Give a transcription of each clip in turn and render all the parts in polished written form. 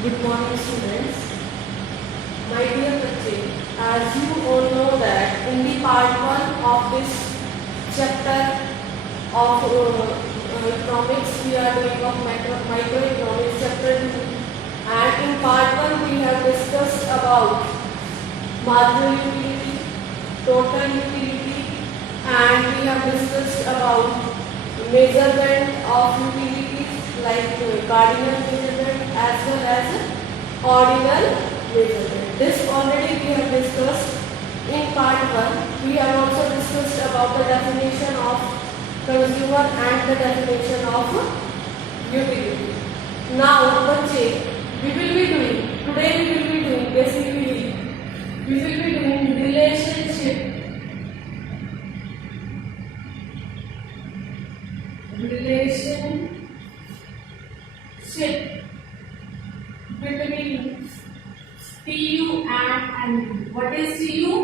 Good morning, students. My dear बच्चे, as you all know that in the part 1 of this chapter of economics, we are doing of microeconomics chapter 2, and in part 1 we have discussed about marginal utility, total utility, and we have discussed about measurement of utilities like cardinal measurement as well as ordinal measurement. This already we have discussed in part 1. We have also discussed about the definition of consumer and the definition of utility. Now, बच्चे, we will be doing today. We will be doing basically we will be doing relationship between TU and NU. What is TU?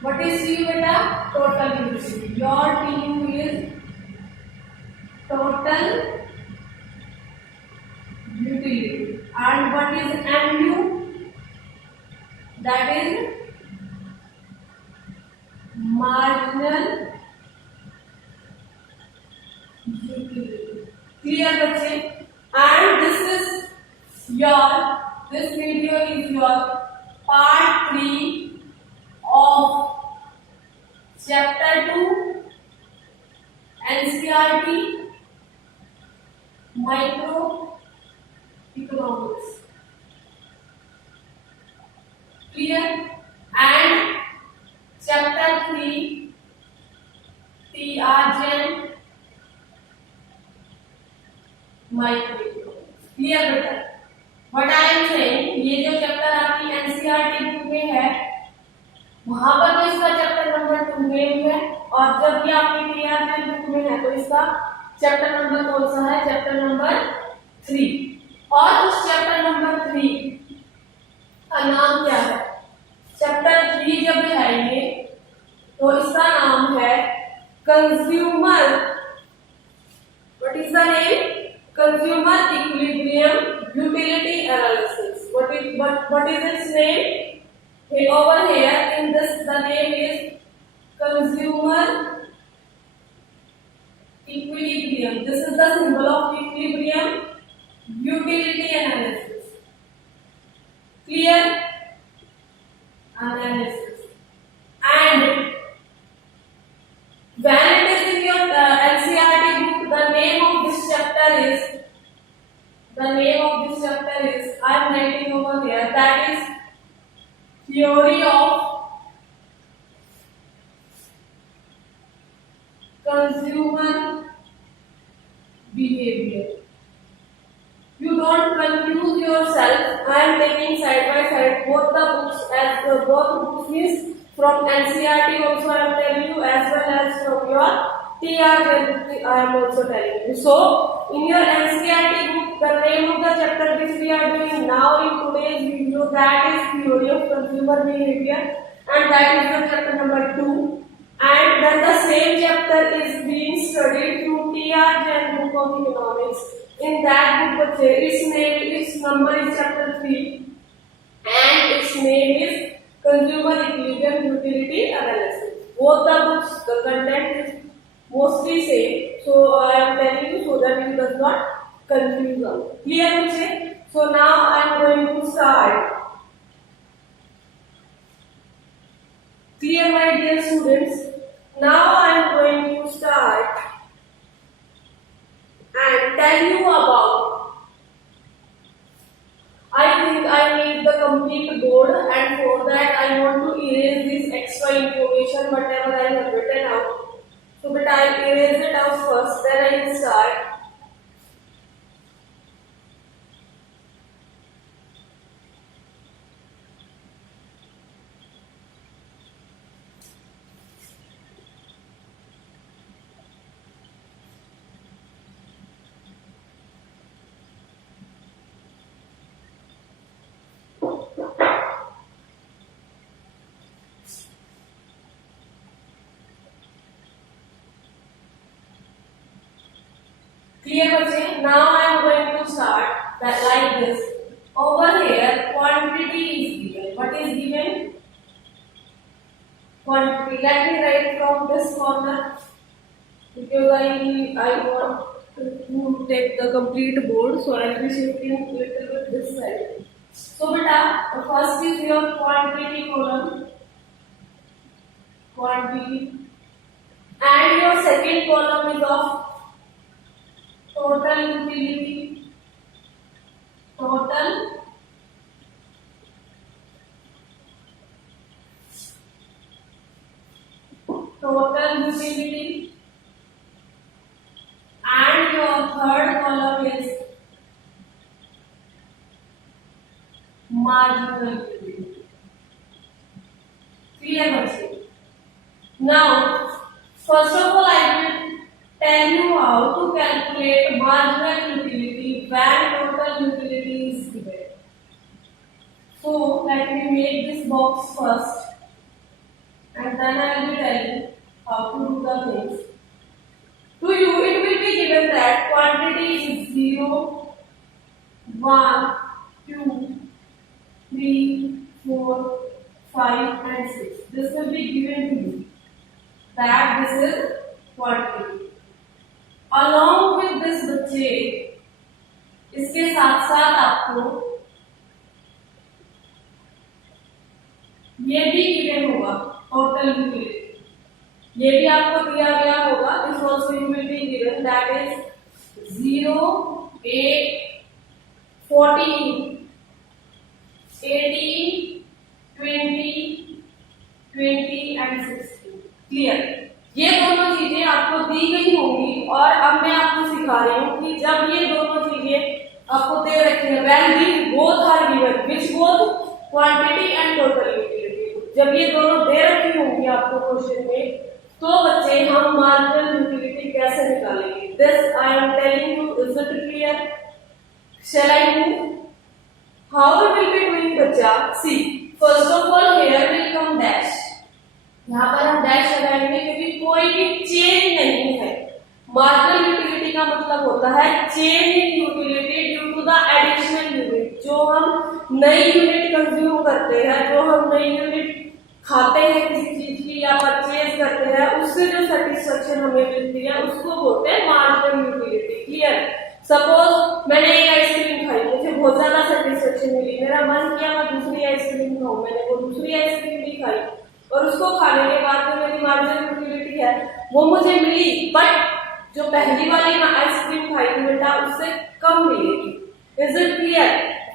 What is TU, beta? Total utility. Your TU is total utility. And what is NU? That is marginal utility. Clear, बच्चे? And this video is your part 3 of chapter 2 NCERT microeconomics. Clear? And chapter 3 TRGen microeconomics. Clear, बेटा? What I am saying, ये जो chapter आपकी NCERT book में है, वहां पर तो इसका चैप्टर नंबर 2 में है, और जब ये आपकी टीआरजेन बुक में है तो इसका चैप्टर नंबर कौन सा है? Chapter number 3। और उस चैप्टर नंबर 3 का नाम क्या है? चैप्टर 3 जब है ये, तो इसका नाम है consumer. What is the name? Consumer equilibrium utility analysis. What is its name? Over here in this the name is consumer equilibrium. This is the symbol of equilibrium utility analysis. Clear? Analysis. And when it is in your NCERT book, the name of this chapter is I am writing over here, that is theory of consumer behavior. You don't confuse yourself. I am taking side by side both the books, as both books means from NCERT also I am telling you, as well as from your TRGen I am also telling you. So in your NCERT book, the name of the chapter which we are doing now in today's video, that is theory of consumer behavior, and that is the chapter number 2. And then the same chapter is being studied through TRGen book of economics. In that book, its number is chapter 3, and its name is consumer equilibrium utility analysis. Both the books, the content is mostly same, so I am telling you so that you does not confuse them. Clear, bachche? So now I am going to start. Clear, my dear students? Now I am going to start and tell you about. I think I need the complete board, and for that I want to erase this extra information whatever I have written out. So but I will erase it out first, then I will start. Clear, बच्चे? Now I am going to start that like this. quantity. Let me write from this corner because I want to take the complete board, so I'll be shifting little bit this side. So beta, first is your quantity column, quantity, and your second column is of total utility, total utility, and your third column is marginal utility. Clear, Bachche? Now, first of all, I will tell you how to calculate marginal utility when total utility is given. So, let me make this box first, and then I will tell you how to do the things. To you, it will be given that quantity is 0, 1, 2, 3, 4, 5, and 6. This will be given to you. That this is quantity. Along with this बच्चे, इसके साथ साथ आपको ये भी given होगा total utility. ये भी आपको दिया गया होगा. This also you will be given that is 0, 8, 14, 18, 20, 20 and 16. Clear? ये दोनों चीजें आपको दी गई होंगी और अब मैं आपको सिखा रही हूँ कि जब ये दोनों चीजें आपको दे रखी है, when these both are given, which both quantity and total utility, जब ये दोनों दे रखी होंगी आपको क्वेश्चन में, तो बच्चे हम मार्जिनल यूटिलिटी कैसे निकालेंगे? This I am telling you. Is it clear? Shall I move? How we will be doing बच्चा? See, first of all here will come dash. यहाँ पर हम डैश लगाएंगे क्योंकि कोई भी चेंज नहीं है. मार्जिनल यूटिलिटी का मतलब होता है change in utility due to the additional unit. जो हम नई यूनिट कंज्यूम करते हैं, जो हम नई यूनिट खाते हैं किसी चीज की या परचेज करते हैं, उससे जो सेटिस्फेक्शन हमें मिलती है उसको बोलते हैं मार्जिनल यूटिलिटी. क्लियर? सपोज मैंने एक आइसक्रीम खाई, मुझे बहुत ज्यादा सेटिस्फेक्शन मिली, मेरा मन किया मैं दूसरी आइसक्रीम खाऊं, मैंने वो दूसरी आइसक्रीम भी खाई और उसको खाने के बाद जो मेरी मार्जिनल यूटिलिटी है वो मुझे मिली, बट जो पहली वाली आइसक्रीम खाई थी बेटा उससे कम मिलेगी. Is it clear?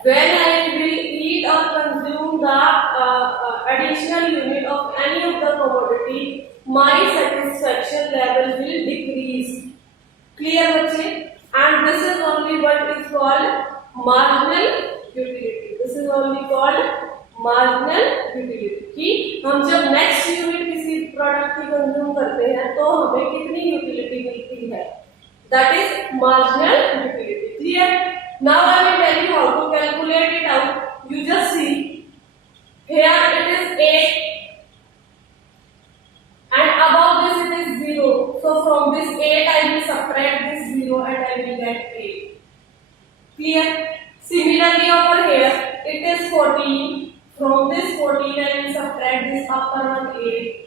When I will eat or consume the additional unit of any of the commodity, my satisfaction level will decrease. Clear बच्चे? And this is only what is called marginal utility. This is only called marginal utility. कि हम जब next unit किसी product की consume करते हैं तो हमें कितनी यूटिलिटी मिलती है, that is marginal utility. Clear? Now I will tell you how to calculate it out. You just see, here it is 8 and above this it is 0. So from this 8 I will subtract this 0 and I will get 8. Clear? Similarly over here it is 14. From this 14 I will subtract this upper one 8.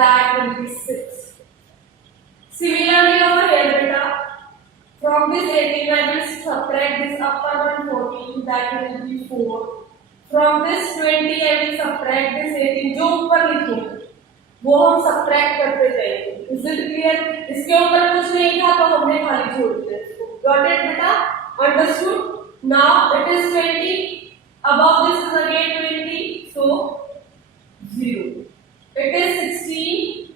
That will be 6. Similarly over here beta, from this 18 I will subtract this upper one 14. That will be 4. From this 20 I will subtract this 18. जो ऊपर लिखे वो हम subtract करते जाएंगे. Is it clear? इसके ऊपर कुछ नहीं था तो हमने खाली छोड़ दिया इसको. Got it बेटा? Understood? Now it is 20. Above this is again 20. So 0. It is 16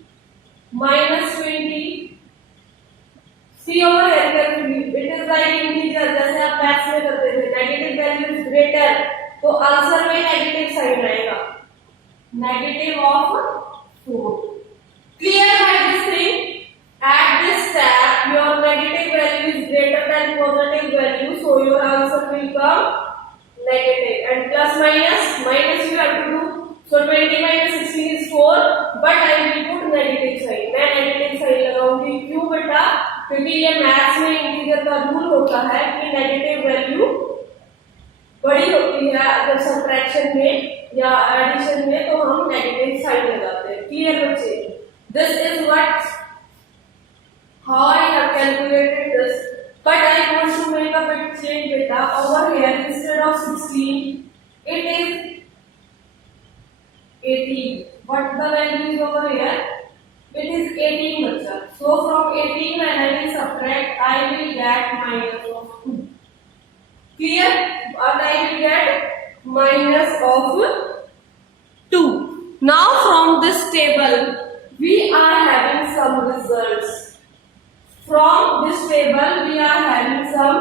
minus 20. See over here carefully. It is like integer, जैसे आप मैथ्स में करते थे. नेगेटिव वैल्यू इज ग्रेटर, तो आंसर में नेगेटिव साइन आएगा. Negative of 4. Clear by this thing? At this step, your negative value is greater than positive value, so your answer will come negative. And plus minus you have to do. So 20 minus 16 is 4, but I will put negative sign. मैं negative sign लगाऊंगी. क्यों बेटा? क्योंकि ये maths में integer का rule होता है कि नेगेटिव वैल्यू बड़ी होती है अगर सब्ट्रैक्शन में या एडिशन में, तो हम नेगेटिव साइन लगाते हैं. Clear बच्चे? This is what how I have calculated this. But I want to make a bit change beta. Over here instead of 16, it is 18. What the value is over here? It is 18 bacha. So from 18 when I will subtract, I will get minus of 2. Clear? But I will get minus of 2. Now from this table, we are having some results. From this table, we are having some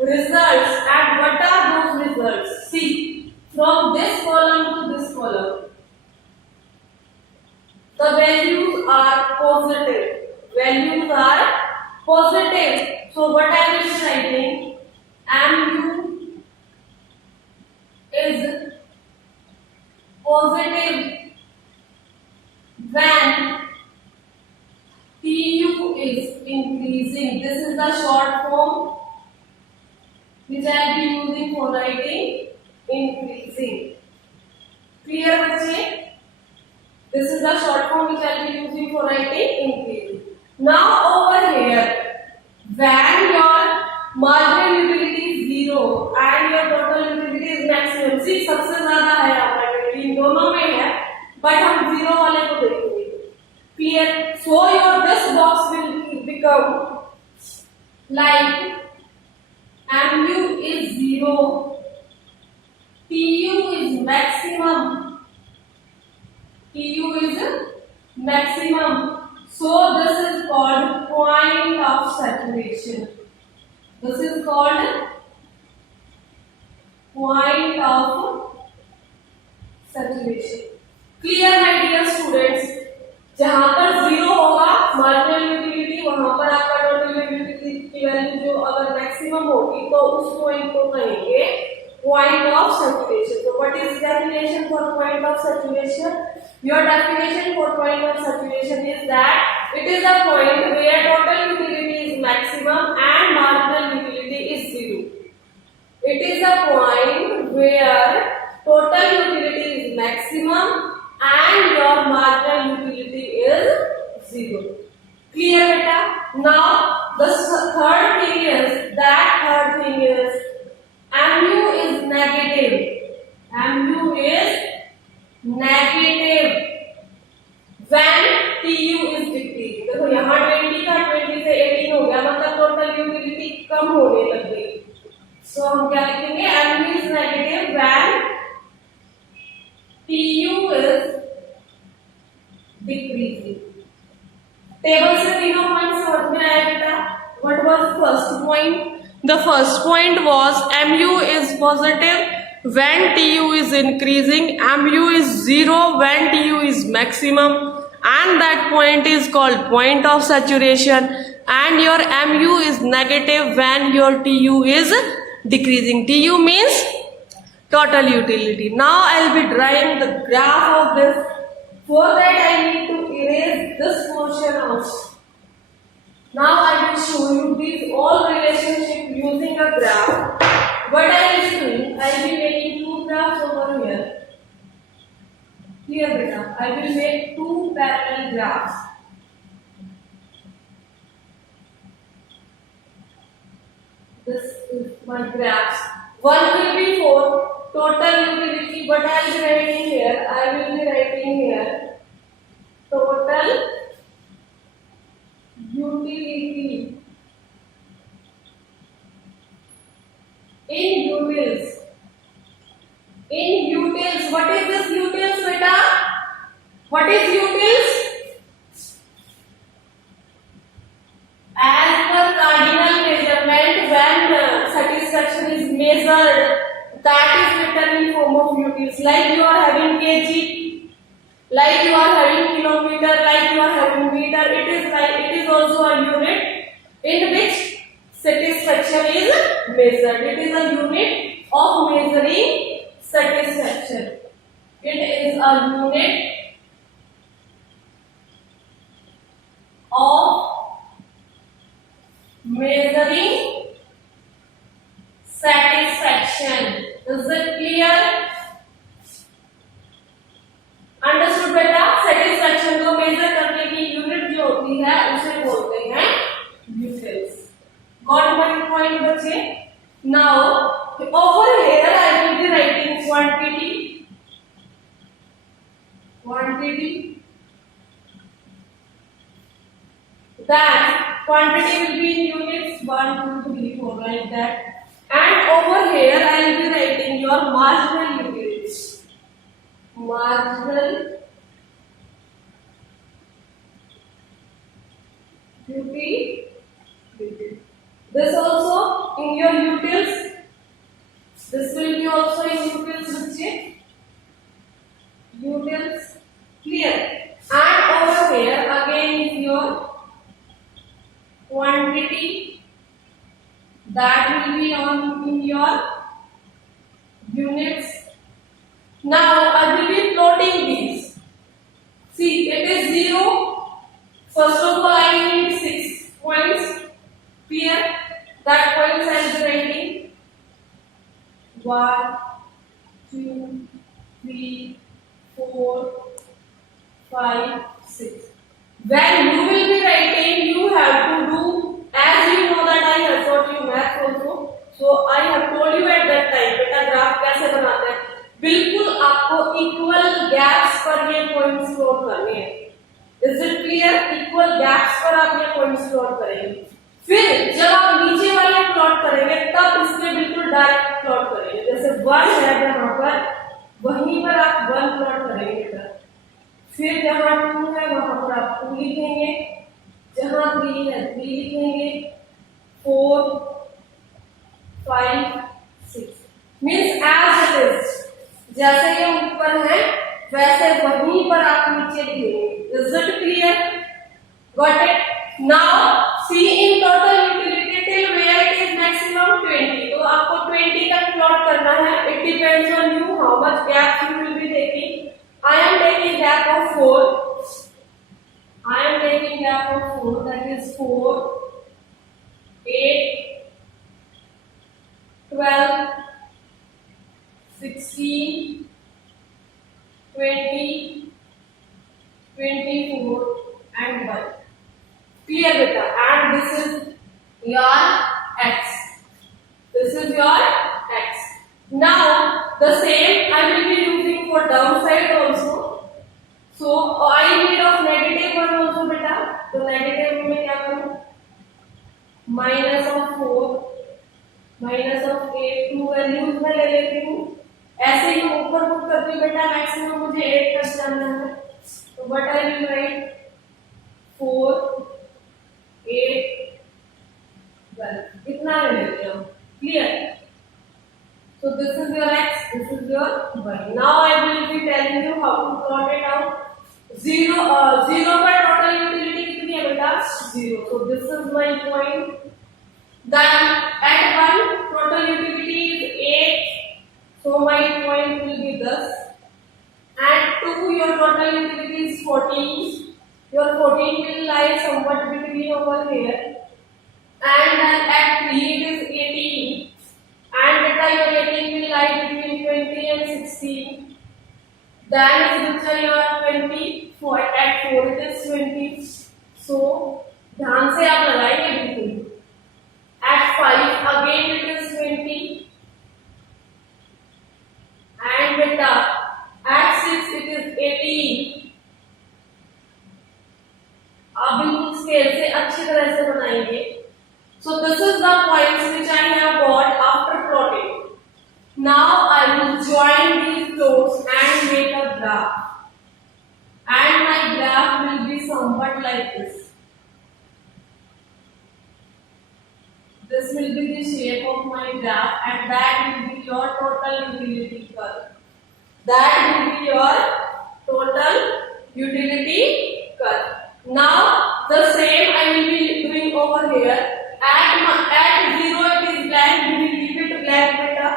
results. And what are those results? See, from this column to this column, the values are positive. Values are positive. So what I will be writing, mu is positive when Tu is increasing. This is the short form which I will be using for writing increasing. Clear बच्चे? This is the short form which I will be using for writing increasing. Now over here, when your marginal utility is 0 and your total utility is maximum, see सबसे ज़्यादा है आपका utility इन दोनों में है, but हम 0 वाले को देखेंगे. Clear? So your this box will become like mu is 0, Tu is maximum. Tu is maximum. So this is called point of saturation. This is called point of saturation. Clear my dear students? जहां पर 0 होगा marginal utility, वहां पर आपका total utility की value जो अगर maximum होगी तो उस पॉइंट को कहेंगे point of saturation. So what is definition for point of saturation? Your definition for point of saturation is that it is a point where total utility is maximum and marginal utility is 0. It is a point where total utility is maximum and your marginal utility is 0. Clear beta? Now the third thing is mu is negative. Mu is negative when Tu is decreasing. देखो यहाँ 20 था, 20 से 18 हो गया, मतलब total utility कम होने लग गई. So हम क्या लिखेंगे? mu is negative when Tu is decreasing. Table से तीनों पॉइंट समझ में आया बेटा? What was first point? The first point was mu is positive when Tu is increasing, mu is 0 when Tu is maximum, and that point is called point of saturation, and your mu is negative when your Tu is decreasing. Tu means total utility. Now I'll be drawing the graph of this. For that I need to erase this portion also. Now I will show you these all relationship using a graph. What I will be doing, I will be making two graphs over here. Here beta, I will make two parallel graphs. This is my graphs. One will be for total utility, but I will be writing here. I will be writing here total utility in utils. In utils, what is this utils beta? What is utils? As per cardinal measurement, when satisfaction is measured, that is written in form of utils. Like you are having kg, like you are having kilometer, like you are having meter. It is also a unit in which satisfaction is measured. It is a unit of measuring satisfaction. It is a unit of measuring satisfaction. Is it clear? Understood beta? Satisfaction है उसे बोलते हैं utils. Got my point बच्चे? Now over here I will be writing quantity that quantity will be in units 1 2 3 4 like that, and over here I will be writing your marginal utilities. Marginal utility. This also in your utils. This will be also in utils, bachche. Utils, clear? And over here again is your quantity that will be on in your units. Now I will be plotting these. See, it is 0. First of all, I need 6 points. Clear? That points I will be writing 1 2 3 4 5 6. When you will be writing, you have to do, as you know that I have taught you math also, so I have told you at that time बेटा graph कैसे बनाते हैं। बिल्कुल आपको equal gaps पर ये points plot करने हैं। Is it clear? Equal gaps पर आप ये पॉइंट्स प्लॉट करेंगे। फिर जब आप नीचे वाले प्लॉट करेंगे तब इसमें बिल्कुल डायरेक्ट प्लॉट करेंगे। जैसे 1 है जहां पर, वहीं पर आप 1 प्लॉट करेंगे बेटा। फिर जहां 2 है वहां पर आप 2 लिखेंगे, जहां 3 है 3 लिखेंगे, 4 5 6 मीन्स एज इट इज, जैसे ये ऊपर है वैसे वहीं पर आप नीचे लिखेंगे। Is it clear? Got it? Now see in total utility till where it is maximum 20। तो आपको 20 तक प्लॉट करना है। It depends on you how much gap you will be taking. I am taking gap of 4. I am taking gap of 4. That is 4, 8, 12, 16, 20, 24 and 1. Clear beta? And this is your x. This is your x. Now the same I will be using for downside also. So I need of -1 also beta. तो negative में क्या करूं? -4 -8 2 values में ले लेती हूँ। ऐसे ही ऊपर पुट करती हूँ बेटा। मैक्सिमम मुझे 8 तक जाना है, तो बट आई विल राइट 4 8 12 इतना ले लेते हैं। Clear? So this is your x, this is your y. Now I will be telling you how to plot it out. 0 पर total utility कितनी है बेटा? 0. So this is my point. Then at 1 total utility is 8. So my point will be thus. At 2 your total utility is 14. Your 14 will lie somewhat between over here. And then at 3 it is 18. And beta your 18 will lie between 20 and 16. Then is beta your 20. For at 4 it is 20. So ध्यान से आप लगाएंगे बिल्कुल। At 5 again it is 20. And beta at 6 it is 18. आप बिल्कुल scale से अच्छी तरह से बनाएंगे। So this is the points which I have got after plotting. Now I will join these plots and make a graph. And my graph will be somewhat like this. This will be the shape of my graph, and that will be your total utility curve. That will be your total utility curve. Now the same I will be doing over here. At 0 it is blank. We will leave it blank बेटा।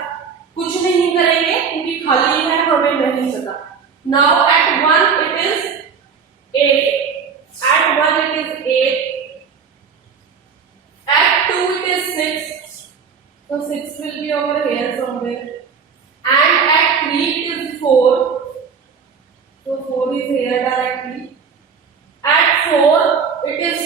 कुछ नहीं करेंगे क्योंकि खाली है, हमें नहीं पता। Now at 1 it is 8. At 1 it is 8. At 2 it is 6. So 6 will be over here somewhere. And at 3 it is 4. So 4 is here directly. At 4 it is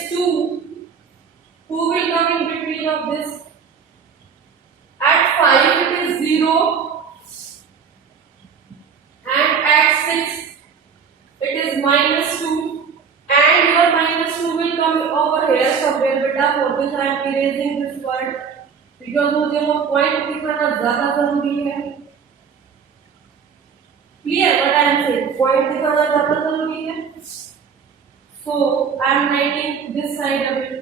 ज्यादा जरूरी है। Clear what I am saying, point दिखाना ज्यादा जरूरी है। So I am writing this side of it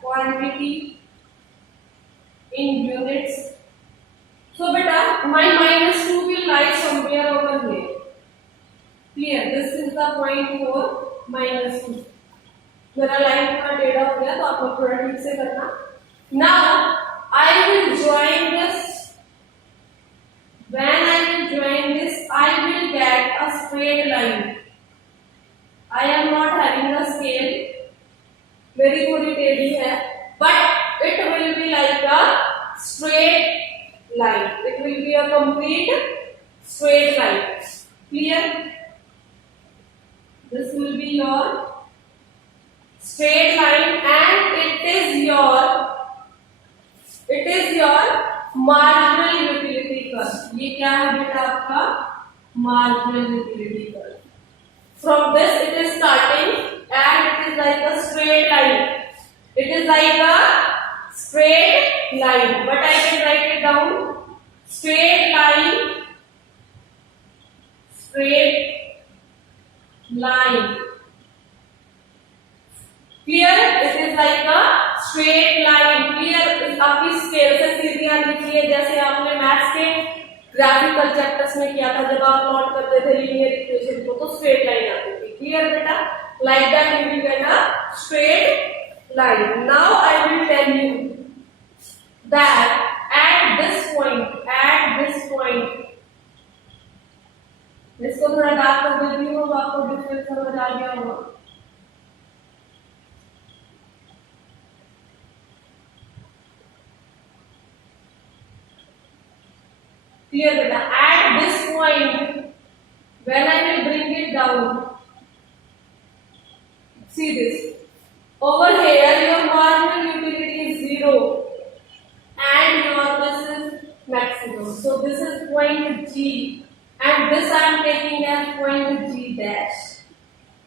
quantity in units. So beta, my -2 will lie somewhere over here. Clear? This is the point for -2. मेरा line थोड़ा टेढ़ा हो गया तो आप लोग थोड़ा ठीक से करना। Now I will join this. When I will join this, I will get a straight line. I am not having a scale. मेरी थोड़ी टेढ़ी है, but it will be like a straight line. It will be a complete straight line. Clear? This will be your straight line and it is your marginal utility curve. ये क्या है बेटा आपका marginal utility curve. From this it is starting and it is like a straight line. It is like a straight line, but I can write it down. Straight line. Clear? It is like a straight line. Clear? आपकी scale से सीधी आनी चाहिए, जैसे आपने maths के graphical chapters में किया था जब आप प्लॉट करते थे लीनियर इक्वेशन को, तो स्ट्रेट लाइन आती थी। क्लियर बेटा? Like that you will get a straight line. Now I will tell you that at this point, इसको थोड़ा डार्क कर देती हूँ, आपको डिफरेंस समझ आ गया होगा। Clear बेटा? At this point, when I will bring it down, see this. Over here, your marginal utility is 0, and your this is maximum. So this is point G, and this I am taking as point G dash.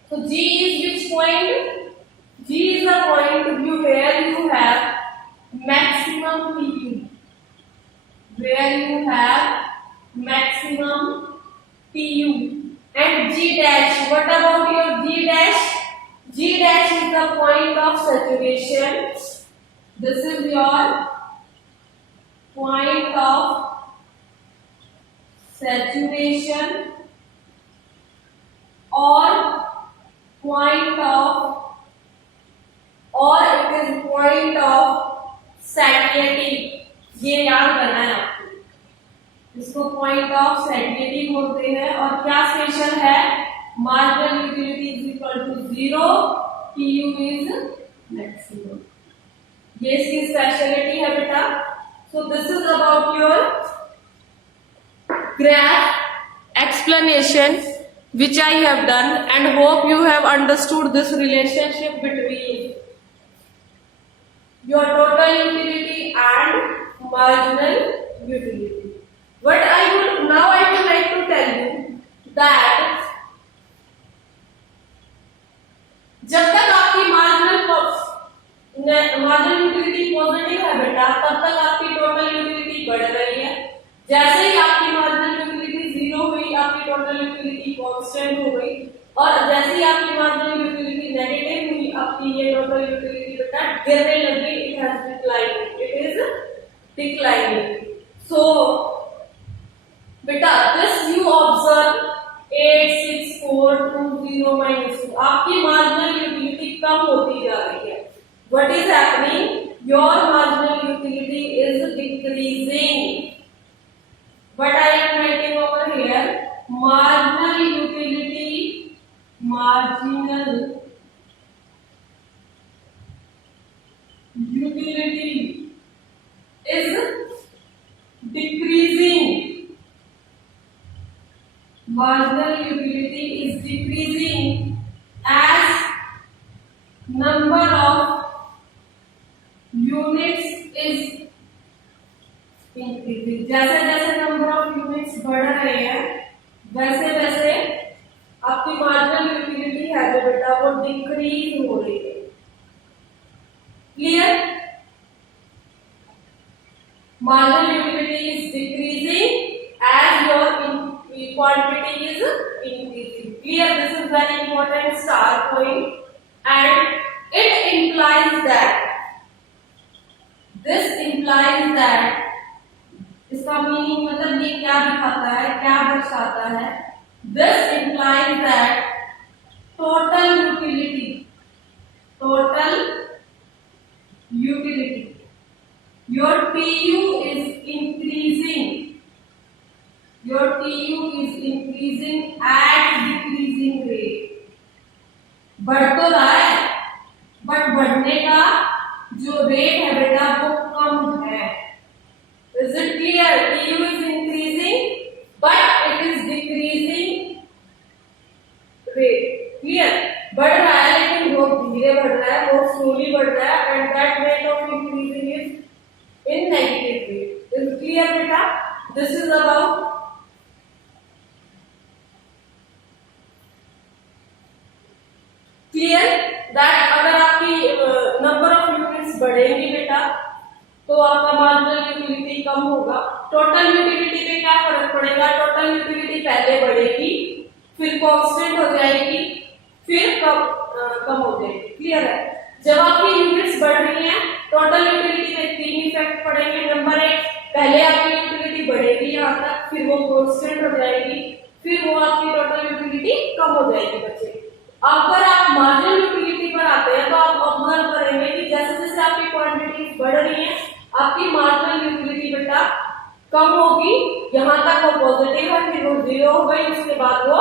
So G is which point? G is a point where you have maximum PU. Where you have maximum PU. And G dash. What about your G dash? G dash is the point of saturation. This is your point of saturation or it is point of satiety. ये याद करना है आपको, इसको point of सैटिस्फैक्ट्री बोलते हैं। और क्या स्पेशल है? Marginal utility is equal to 0, PU is maximum. ये इसकी स्पेशलिटी है बेटा। So this is about your graph explanation which I have done, and hope you have understood this relationship between your total utility and marginal utility. What I would like to tell you that जब तक आपकी marginal utility positive है बेटा, तब तक आपकी total utility बढ़ रही है। जैसे ही आपकी मार्जिनल यूटिलिटी 0 हुई, आपकी टोटल यूटिलिटी कांस्टेंट हो गई, और जैसे ही आपकी मार्जिनल यूटिलिटी नेगेटिव हुई, आपकी ये टोटल यूटिलिटी बेटा गिरने लगी। It has declining, it is declining. So बेटा दिस यू ऑब्जर्व 8, 6, 4, 2, 0, -2, आपकी मार्जिनल यूटिलिटी कम होती जा रही है। What is happening? Your marginal utility is decreasing. What I am writing over here, marginal utility is decreasing. Marginal utility is decreasing as number of units is increasing. जैसे जैसे number of units बढ़ रहे हैं, वैसे वैसे आपकी marginal utility है जो बेटा वो डिक्रीज हो रही है। Clear? Marginal utility star point, and it implies that, this implies that, इसका मीनिंग मतलब ये क्या दिखाता है, क्या दर्शाता है, this implies that total utility, your TU is increasing, your TU is increasing at decreasing rate, बढ़ तो रहा है बट बढ़ने का जो रेट है बेटा वो कम है। Is it clear? TU is increasing but it is decreasing rate. Clear? बढ़ रहा है लेकिन बहुत धीरे बढ़ रहा है, बहुत स्लोली बढ़ रहा है, and that rate of increasing is in negative rate. Is it clear बेटा? This is about clear that अगर आपकी नंबर ऑफ यूनिट्स बढ़ेंगी बेटा तो आपका मार्जिनल यूटिलिटी कम होगा। टोटल यूटिलिटी पे क्या फर्क पड़ेगा, टोटल यूटिलिटी पहले बढ़ेगी फिर कांस्टेंट हो जाएगी फिर कम हो जाएगी। क्लियर है? जब आपकी यूनिट्स बढ़ रही हैं टोटल यूटिलिटी पे तीन इफेक्ट पड़ेंगे। नंबर एक, पहले आपकी यूटिलिटी बढ़ेगी यहाँ तक, फिर वो कांस्टेंट हो जाएगी, फिर वो आपकी टोटल यूटिलिटी कम हो जाएगी बच्चे। अगर आप मार्जिनल यूटिलिटी पर आते हैं तो आप ऑब्जर्व करेंगे कि जैसे जैसे आपकी क्वांटिटीज बढ़ रही हैं आपकी मार्जिनल यूटिलिटी बेटा कम होगी, यहाँ तक वो पॉजिटिव है, फिर वो जीरो हो गई, उसके बाद वो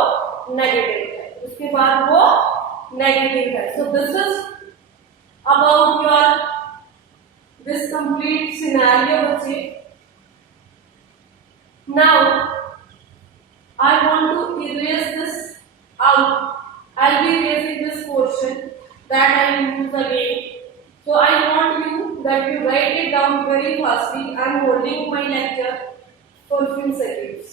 नेगेटिव है, उसके बाद वो नेगेटिव है। So this is about your this complete scenario बच्चे। Now I want to erase this out. I'll be erasing this portion that I use again. So I want you that you write it down very fastly. I'm holding my lecture for few seconds.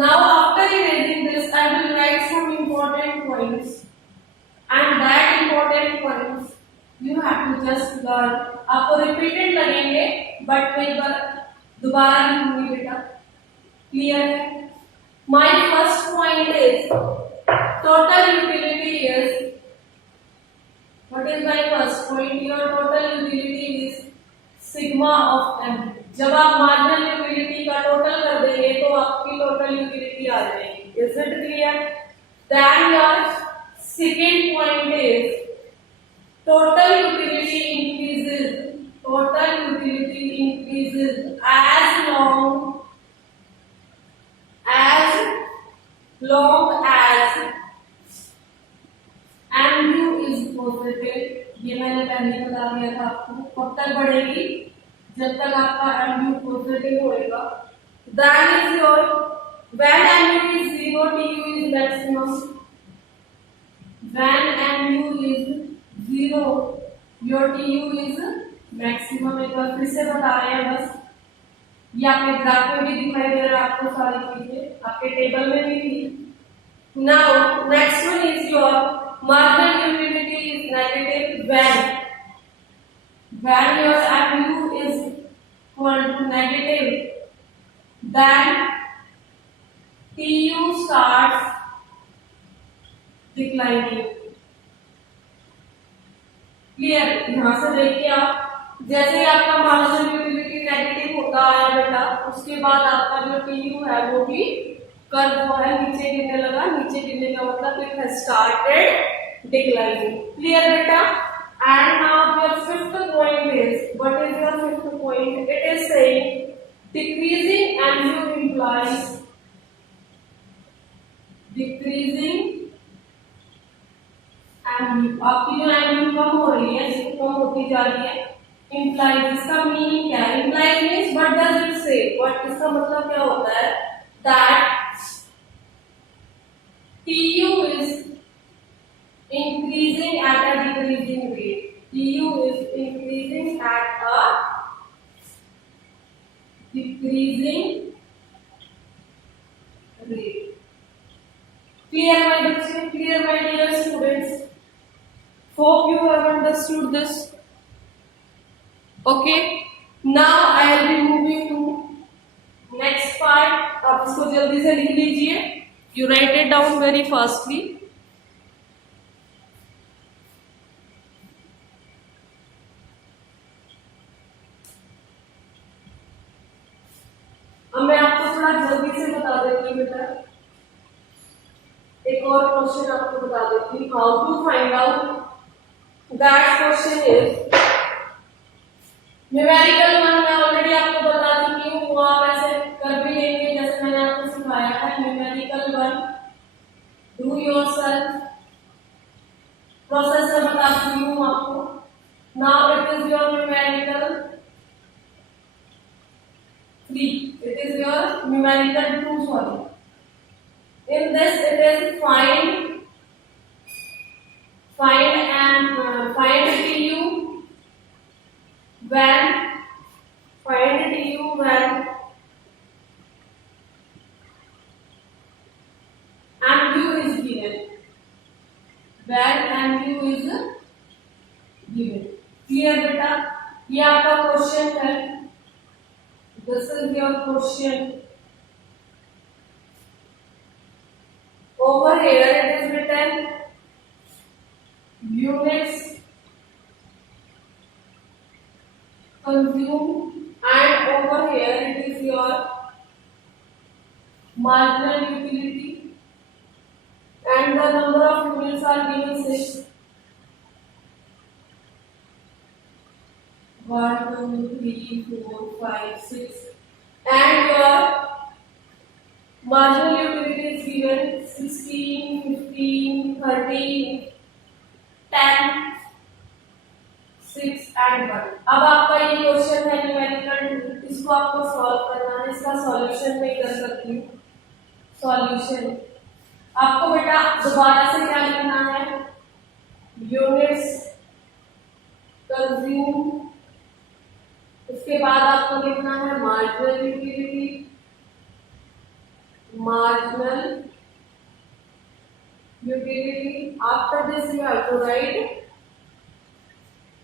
Now after erasing this, I will write some important points, and that important points you have to just learn. आपको repeated लगेंगे but कई बार दोबारा नहीं होंगे बेटा। Clear है? My first point is total utility is, what is my first point? Your total utility is sigma of m. जब आप मार्जिनल यूटिलिटी का टोटल कर देंगे तो आपकी टोटल यूटिलिटी आ जाएगी। Is it clear? Then your second point is total utility increases, total utility increases as long as mu is positive. ये मैंने पहले बता दिया था आपको। कब तक बढ़ेगी? जब तक आपका mu पॉजिटिव होएगा। Then is your, when mu is zero, tu is maximum. When mu is zero, your tu is maximum। एक बार फिर से बता रहे हैं बस, ये आपके ग्राफ में भी दिखाई दे रहा है आपको सारी चीजें, आपके टेबल में भी थी। Now next one is your marginal utility is negative when your mu is equal to negative, then tu starts declining। Clear? यहां से देखिए आप, जैसे ही आपका मार्जिनल यूटिलिटी नेगेटिव होता आया बेटा, उसके बाद आपका जो tu है वो भी कर्व वो है नीचे गिरने लगा। नीचे गिरने का मतलब it has started declining. Clear बेटा? And now your fifth point is, what is your fifth point? It is saying decreasing mu implies decreasing mu। आपकी जो mu कम हो रही है, कम होती जा रही है, implies, इसका मीनिंग क्या है? Implies means what does it say? What इसका मतलब क्या होता है? That tu is increasing at a decreasing Clear my bachche, clear my dear students. Hope you have understood this. Okay. Now I will be moving to next part. आप इसको जल्दी से लिख लीजिए. You write it down very fastly. अब मैं आपको थोड़ा जल्दी से बता देती हूँ बेटा. एक और क्वेश्चन आपको बता देती हूँ. How to find out that question is numerical one. मैं ऑलरेडी आपको बता चुकी हूँ, वो आप ऐसे कर भी लेंगे जैसे मैंने आपको सिखाया है. Numerical one do yourself process में बता चुकी हूँ आपको. Now it is your numerical 3. It is your numerical 2, sorry. In this it is find and find du when mu is given. When mu is given. Clear बेटा? ये आपका question है. This is your question. Over here it is written units consumed, and over here it is your marginal utility, and the number of units are given 6. 1, 2, 3, 4, 5, 6, and your marginal utility is given 16, 15, 13, 10, 6 and 1. अब आपका ये question है numerical. इसको आपको solve करना है. इसका solution मैं कर सकती हूँ. सॉल्यूशन आपको बेटा दोबारा से क्या लिखना है? यूनिट्स कंज्यूम, उसके बाद आपको लिखना है marginal utility. After this you have to write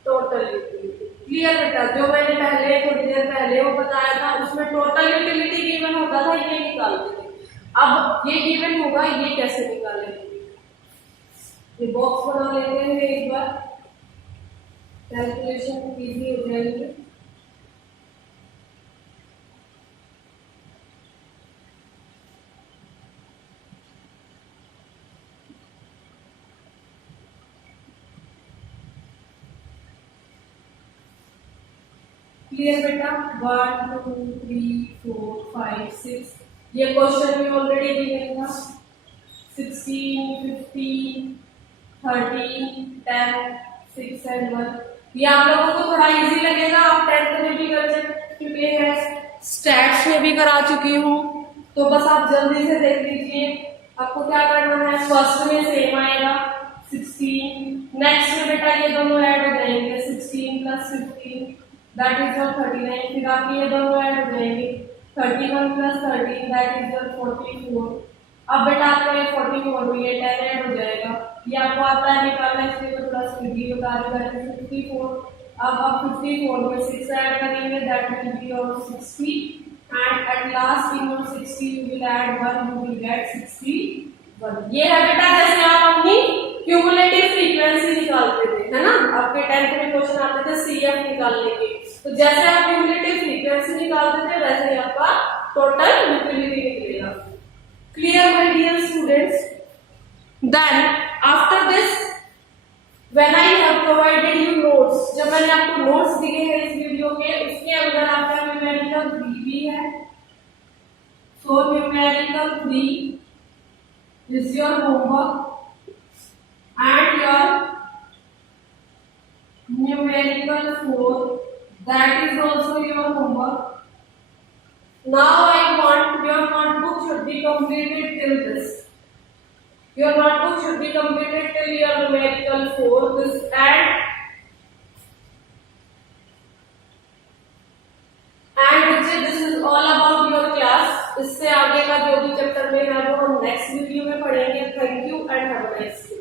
total utility. Clear बेटा? जो मैंने पहले थोड़ी देर पहले वो बताया था उसमें टोटल यूटिलिटी गिवन होता था, ये निकालते थे. अब ये गिवन होगा, ये कैसे निकालेंगे? ये बॉक्स बना लेते हैं एक बार, कैलकुलेशन इजी हो जाएगी. क्लियर बेटा? 1, 2, 3, 4, 5, 6. ये क्वेश्चन में ऑलरेडी गिवन था. 16, 15, 13, 10, 6 and 1. ये आप लोगों को थोड़ा इजी लगेगा. आप 10th में भी कर चुके हैं, स्टैट्स में भी करा चुकी हूँ, तो बस आप जल्दी से देख लीजिए. आपको क्या करना है? फर्स्ट में सेम आएगा 16. नेक्स्ट में बेटा ये दोनों ऐड हो जाएंगे 16 प्लस 15, दैट इज योर 39. फिर आप ये दोनों ऐड हो जाएंगे 31 प्लस 13, दैट इज योर 44. अब बेटा आपका ये 44 में ये 10 ऐड हो जाएगा. ये आपको आता है निकालना, इसलिए तो प्लस 50 बता रहे हैं 54. अब आप 54 में 6 ऐड करेंगे, that will be your 60, and at last in your 60 you will add 1, you will get 61. ये है बेटा जैसे आप अपनी क्यूमुलेटिव फ्रीक्वेंसी निकालते थे, है ना? आपके 10th में क्वेश्चन आते थे सीएफ निकालने के. तो जैसे आप क्यूमुलेटिव फ्रीक्वेंसी निकालते थे वैसे ही आपका टोटल यूटिलिटी निकलेगा. Clear my dear students? Then after this when I have provided you notes, जब मैंने आपको नोट्स दिए हैं इस वीडियो के, उसके अंदर आपका न्यूमेरिकल 3 भी है. So numerical 3 is your homework, and your numerical 4, that is also your homework. Now I want your notebook should be completed till this. Your notebook should be completed till your numerical 4. This and this is all about your class. इससे आगे का जो भी chapter में है वो हम next video में पढ़ेंगे। Thank you and have a nice day.